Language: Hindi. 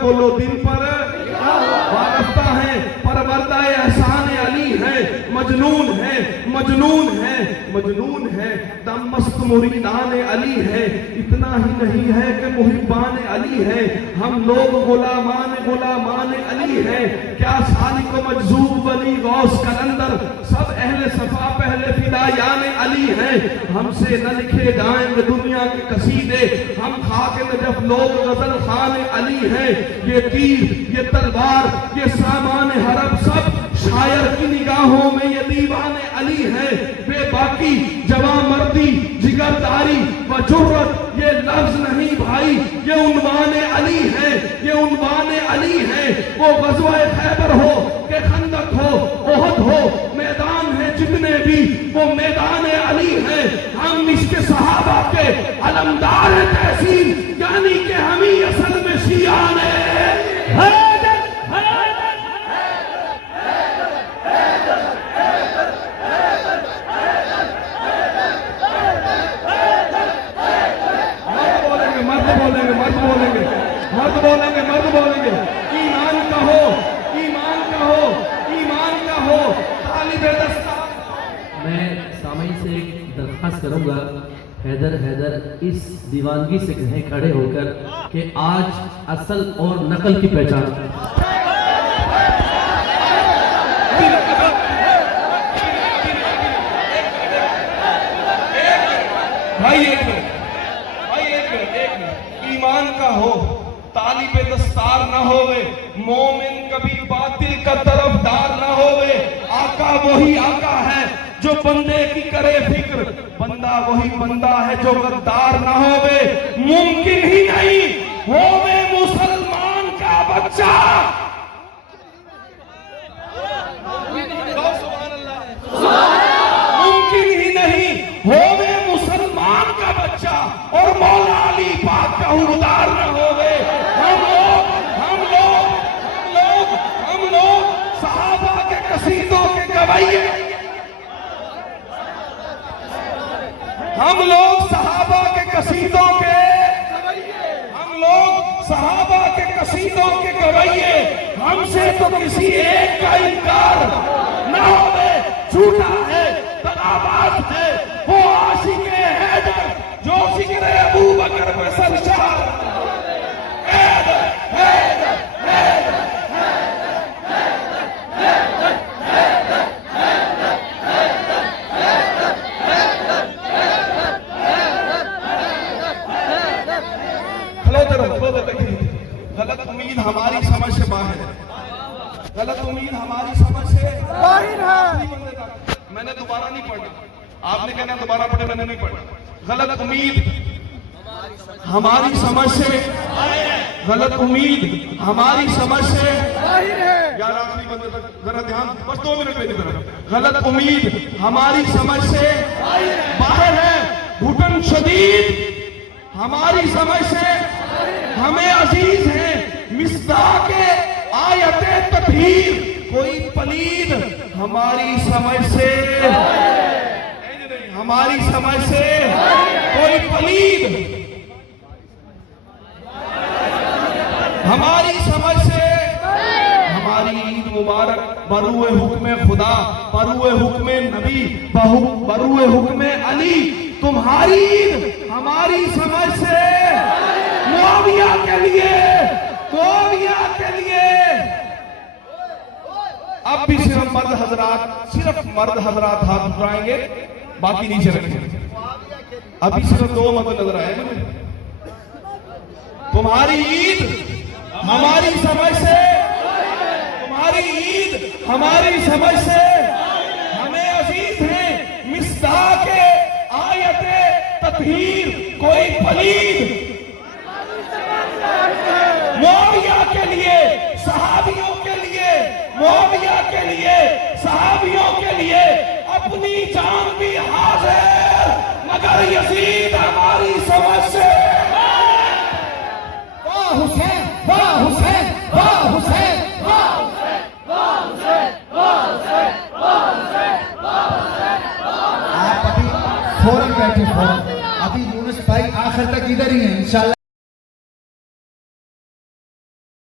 बोलो दिल पर वाबस्ता है, परवरदा एहसान अली है, मजनून है, मजनून है, मजनून है, दम मस्त मुरीदान अली है। इतना ही नहीं है कि मुहिब्बान अली है, हम लोग गुलामान गुलामान अली है। क्या सालिक मजजूब वली गौस कलंदर, सब अहले सफा पहले फिदायान अली है। हमसे न लिखे जाएंगे दुनिया के कसीदे, हम खाके नजफ लोग गजल खान अली है। ये तीर, ये तलवार, ये सामान हरब सब शायर की निगाहों में ये दीवान अली है। बेबाकी, जवामर्दी, जिगरदारी व जुर्रत ये लफ्ज नहीं भाई, ये उन्वान अली है, ये उन्वान अली है। वो गज़वा खैबर हो के खंदक हो, ओहद हो, मैदान है जितने भी वो मैदान अली है। हम इसके सहाबा के अलमदार है तहसीन, यानी कि हम ही असल में शियान है। मर्द बोलेंगे ईमान का हो, ईमान का हो, ईमान का हो, तालिबे दस्तार। मैं सामई से एक दरख्वास्त करूंगा, हैदर हैदर इस दीवानगी से कहें खड़े होकर कि आज असल और नकल की पहचान। भाई एक मिनट, भाई एक मिनट, एक मिनट। ईमान का हो, तालिबे दस्तार न होवे, मोमिन कभी बातिल का तरफदार न होवे। आका वही आका है जो बंदे की करे फिक्र, बंदा वही बंदा है जो गद्दार न होवे। मुमकिन ही नहीं होवे मुसलमान का बच्चा, मुमकिन ही नहीं होवे मुसलमान का बच्चा और मौला अली पाक का उदार न होवे। हम लोग सहाबा के कसीदों के गवाइए, हम लोग सहाबा के कसीदों के, हम लोग सहाबा के कसीदों के गवाइए। हमसे तो किसी एक का इनकार न होवे। झूठा है, दगाबाज है वो आशिक़े हैदर जो जिक्र अबू बकर पे सरशार। हैदर हैदर हैदर गलत उम्मीद हमारी समझ से बाहर है, गलत उम्मीद हमारी समझ से बाहर है। मैंने दोबारा नहीं पढ़ा, आपने कहना दोबारा पढ़े, मैंने नहीं पढ़ा। गलत उम्मीद हमारी समझ से, गलत उम्मीद हमारी समझ से यार आखिरी बंदे तक जरा ध्यान, बस 2 मिनट मेरी तरफ। गलत उम्मीद हमारी समझ से बाहर है, घुटन शदीद हमारी समझ से हमें अजीज है। मिस्दाके आयते तत्हीर कोई पलीद हमारी समझ से, हमारी समझ से कोई पलीद हमारी समझ से। हमारी ईद मुबारक बरुए हुक्म खुदा, बरुए हुक्म नबी, बरुए हुक्म अली। तुम्हारी ईद हमारी समझ से मुआविया के लिए, मुआविया के लिए। अब भी सिर्फ मर्द हजरात, सिर्फ मर्द हजरात हाथ उठाएंगे, बाकी नीचे रखेंगे। अभी सिर्फ 2 मर्द नजर आए मुझे। तुम्हारी ईद हमारी समझ से, तुम्हारी ईद हमारी समझ से हमें अजीज है। मिस्दाके आयते तत्हीर कोई पलीद मुआविया के लिए, सहाबियों के लिए, मुआविया के लिए, सहाबियों के लिए अपनी जान भी हाजिर, मगर यजीद हमारी समझ से। वाह हुसैन, वाह हुसैन, वाह हुसैन, वाह हुसैन, वाह हुसैन, वाह हुसैन, वाह हुसैन, वाह हुसैन। आप अभी फौरन बैठे, फौरन। अभी यूनुस भाई आखिर तक इधर ही हैं इंशाल्लाह।